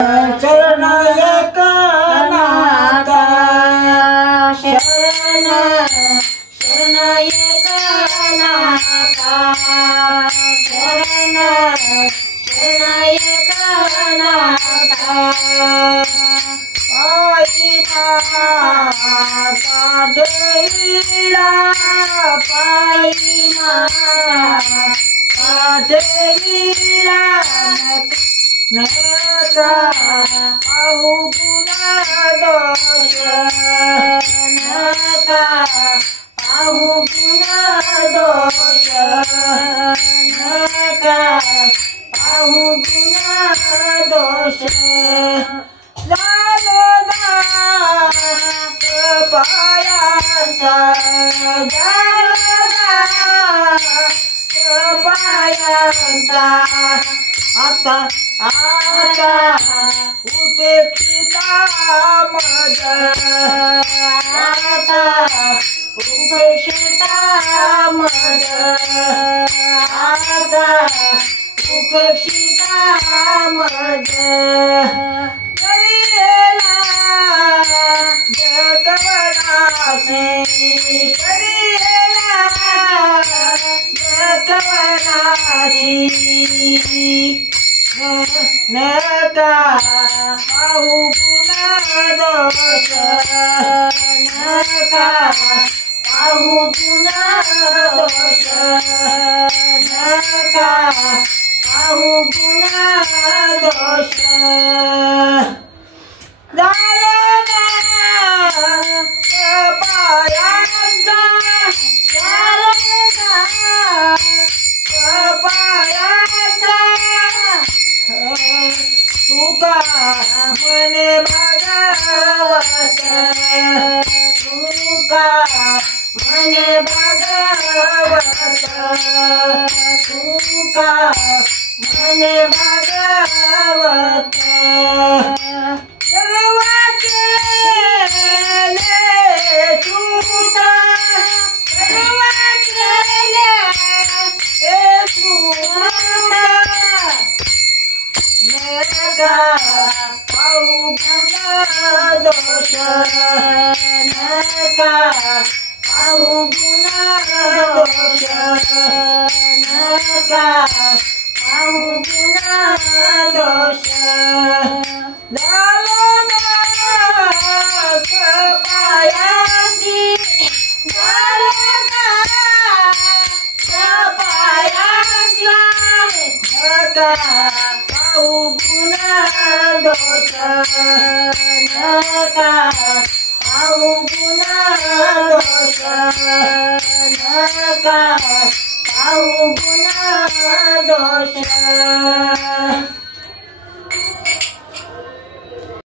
शरण एकनाथा शरण शरण एकनाथा शरण शरण एकनाथा पायी माता देवीला पायी माता देवीला नका पाहू गुना दोष नका पाहू गुना दोष नका पाहू गुना दोष झालो दास पायाचा झालो दास पायांचा आता आता उपेक्षिता मज आता उपेक्षिता मज आता उपेक्षिता मज करियेला जगवनासी करियेला जगवनासी नका पाहू गुना दोष नका पाहू गुना दोष नका पाहू गुना दोष झालो दास पायांचा झालो दास पायांचा तुका मने भागवत तुका मने भागवत तुका मने भागवत सर्व केले सूत सर्व केले सूत नका पाहू गुना दोष नका पाहू गुना दोष नका पाहू गुना दोष झालो दास पायासी झालो दास पायासी नका पाहू गुना दोष नका पाहू गुना दोष नका पाहू गुना दोष